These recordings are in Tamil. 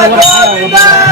我们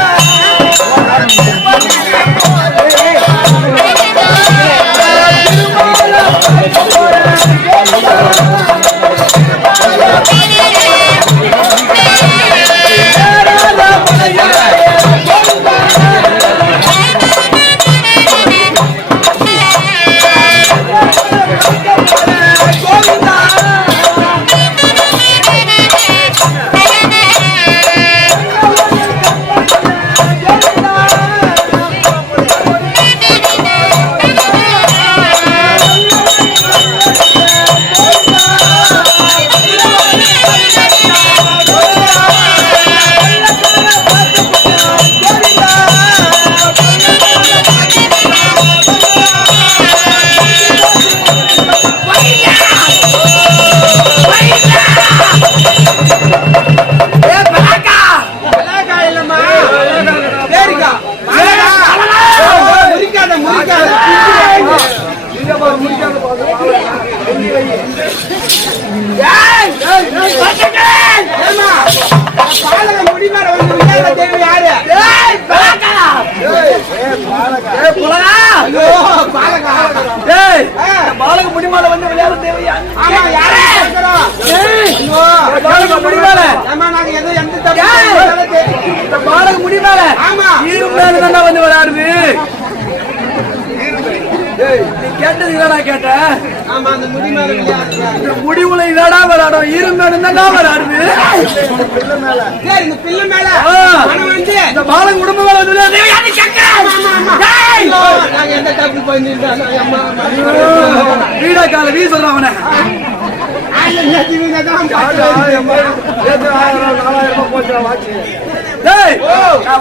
கேட்டது இல்லடா கேட்ட ஆமா, அந்த முடி மேல விளையாடுறாங்க. இந்த முடிவுல இதடா விளையாடும். இரும்பு தானே விளையாடுது. சரி, இந்த பிள்ளை மேல. ஆ. மனம் வந்து இந்த குடும்ப மேல வந்து நாங்க எந்த தப்பு பண்ணிருந்தோம் அம்மா. வீடா கால வீ சொல்றான் அவனை.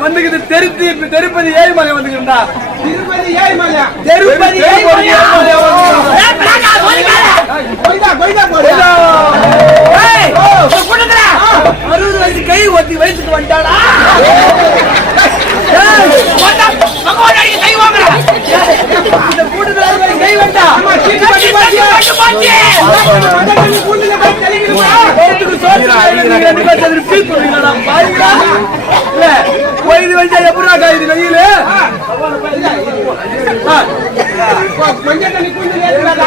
வந்துக்கிட்டு தெருத்தி தெருப்பதி ஏழுமலை வந்துக்கிட்டா திருப்பதி ஏழுமலையா? தெருப்பதி அறுபது வயசு கை ஒத்தி வயசுக்கு வந்துட்டாடா இந்த கூட்டத்துல அறுபது வயசு கை வந்தா ஆமா, சீட்டு கட்டி போச்சு. முதல்ல நீ கூண்டுல போய் தெளிக்கணுமா? வயிற்றுக்கு சோறு வாங்கி ரெண்டு பேர் சேர்ந்து ஃபீல் பண்ணுவீங்களா பாருங்களா இல்ல கொய்து வச்சா எப்படா காயுது வெயிலு ஆ. மஞ்சள் தண்ணி கூண்டுல ஏத்துறாதா?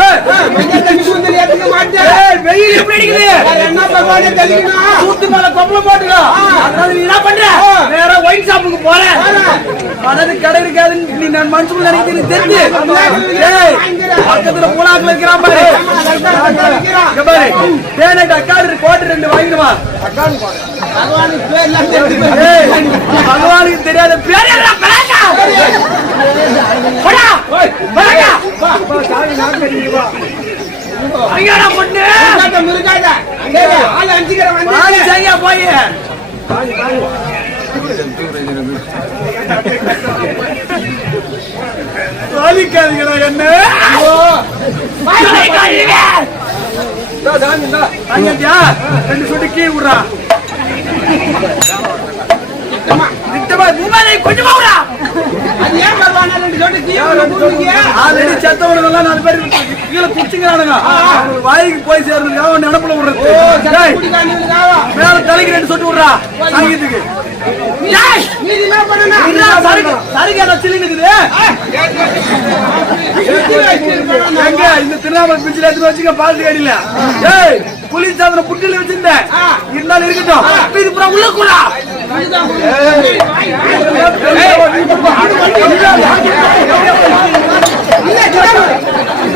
ஏய், மஞ்சள் தண்ணி கூண்டுல ஏத்துக்க மாட்டேன். ஏய், வெயில் எப்படி அடிக்குது வேற என்ன பகவானே தெளிக்கணும்? தூத்து மேல கொப்பளம் போட்டுக்கோ. அதாவது நீ என்ன பண்ற? நேரா ஒயின் ஷாப்புக்கு போற. அதாவது கடை இருக்காதுன்னு நீ நான் மனசுக்குள்ள நினைக்கிறது தெரிஞ்சு. ஏய் பக்கத்துல பூலாக்குல இருக்கிறான் பாரு. இங்க பாரு. தேனட் அக்காடு கோட்டு ரெண்டு வாங்கிடுவா பகவானுக்கு தெரியாத பேர் ஐயாடா பொண்ணு. முருகாத, முருகாத. சரி, ஆளு அஞ்சுக்கிறேன் வந்து. சரியா போய். சாதிக்காதீங்களா என்ன ரெண்டு சொட்டு கீழ் விடுறா. கொஞ்சமா அது ஏன் ரெண்டு சொட்டு கீழே? ஆல்ரெடி செத்தவனுங்கெல்லாம் நாலு பேர் கீழே குடிச்சுக்கிறானுங்க அவனுக்கு வாய்க்கு போய் சேர்றதுக்காக அவன் நினப்புல விடுறது. மேல தலைக்கு ரெண்டு சொட்டு விடுறா சங்கீத்துக்கு இந்த திருநாமலை பிஞ்சில எடுத்து வச்சுக்க பால் அடியில ஏய் புலி சாதன புட்டில வச்சிருந்தேன் இருந்தாலும் இருக்கட்டும் இது புறா உள்ள கூடா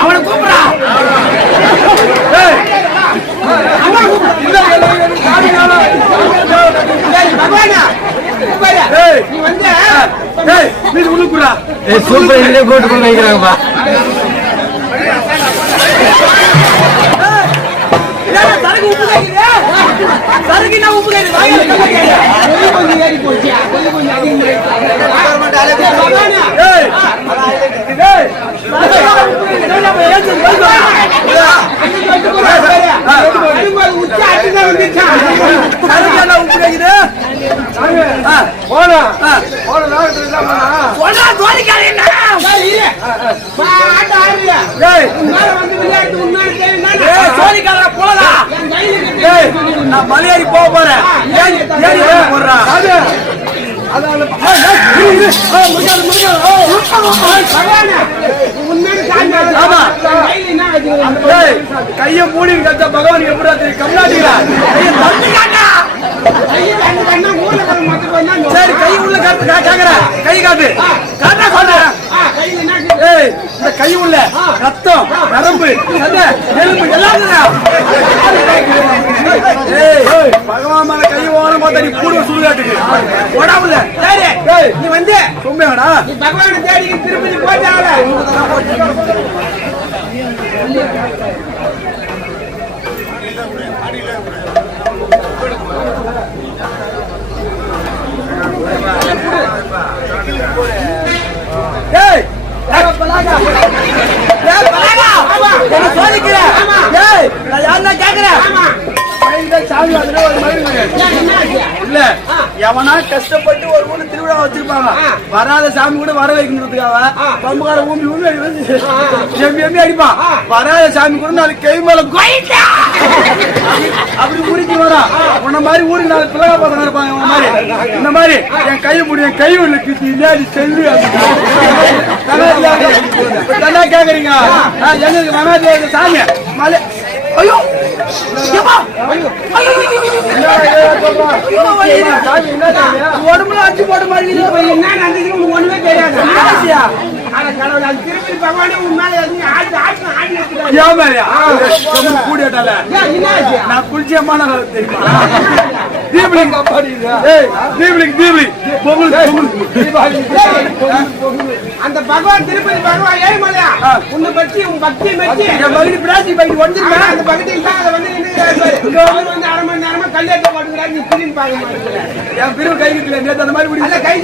அவனை கூப்பிடா ஏய் சரி, பகவானே, பாரு, ஏய் நீ வந்து ஏய் மீது உள்ள கூடா சூப்பர் இதுலயே போட்டு கொண்டு வைக்கிறாங்கப்பா ஏய், உப்பு போச்சு கொஞ்சம் நான் மலையேறி போக போறேன். கைய மூடி கட்ட பகவான் எப்படா தெரியும் சரி கை உள்ள காட்டு கேக்குறேன் கை காட்டு. காட்டா சொல்றேன் இந்த கை உள்ள ரத்தம் நரம்பு எலும்பு எல்லாம் பகவான் கை ஓரம் பார்த்தா நீ கூடுவ சுடுகாட்டுக்கு. உடம்புல சரி, நீ வந்து. சும்மையாடா. நீ பகவானை தேடி திருப்பதி போட்டால ஏய் பலாகா ஏய் பலாகா என்ன சோதிக்கிற ஏய் நான் யாரா கேக்குறேன் ஆமா கையில சாவி அதுல ஒரு மயிறு ஏன் என்ன ஆச்சு? இல்ல எவனா கஷ்டப்பட்டு ஒரு ஊர்ல திருவிழா வச்சிருப்பாங்க. வராத சாமி கூட வர வைக்கணுன்றதுக்காக ஆ. பம்புகார ஊம்பி ஊம்பி எம்பி எம்பி அடிப்பான். வராத சாமி கூட நாளைக்கு கை மேல அப்படி வரா உன்ன மாதிரி ஊருக்கு நாலு பிள்ளைங்க பசங்க இருப்பாங்க உன்ன மாதிரி. இந்த மாதிரி என் கை முடி என் கை உள்ள கிட்டி இல்லாடி செல்லு என்ன கேக்குறீங்க. ஆ, எங்க இருக்கு மனாஜி சாமி மலை. ஐயோ. உடம்புல அடிச்சு போட்ட மாதிரி என்ன நடந்துச்சுன்னு உனக்கு ஒண்ணுமே தெரியாது. தீபலிங் ஏய், தீபலிங் தீபலிங் பொங்கல் அந்த பகவான் திருப்பதி பகவான் ஏழுமலையா. உன்னை பற்றி உன் பக்தியை மெச்சி என் மகனி பிராசி பைக்கு ஆனா வந்துருக்கேன் அந்த பக்தியில் தான் அதை வந்து அரை மணி நேரமா கல்யாணத்தை போட்டுக்கிறாரு நீ திரும்பி மாட்டேங்கிற என் பிரிவு கை நிற்கல நேற்று அந்த மாதிரி கை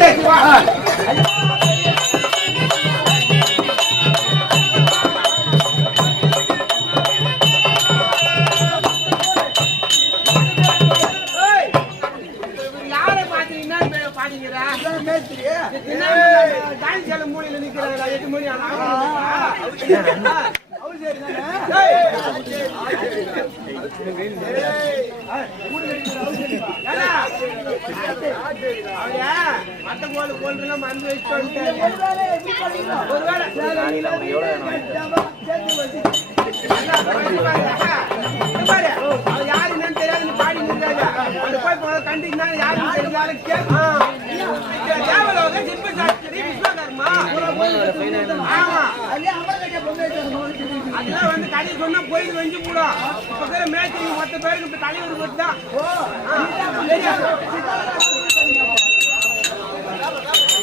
பாத்தீங்கன்னா இப்ப பாத்தீங்களா? என்ன டான்ஸ் ஆட மூலையில நிக்கிறாங்களா? எட்டு மணி ஆனா? ஏடா, அவரு மத்த கோல் கோல்கெல்லாம் மறந்து வச்சுட்டு வந்துட்டாரு. ஒருவேளை அதெல்லாம் வந்து கதை சொன்னா போயிட்டு வந்து போடும். இப்ப இருக்கிற மொத்த பேருக்கு தலைவர் மட்டும்தான்.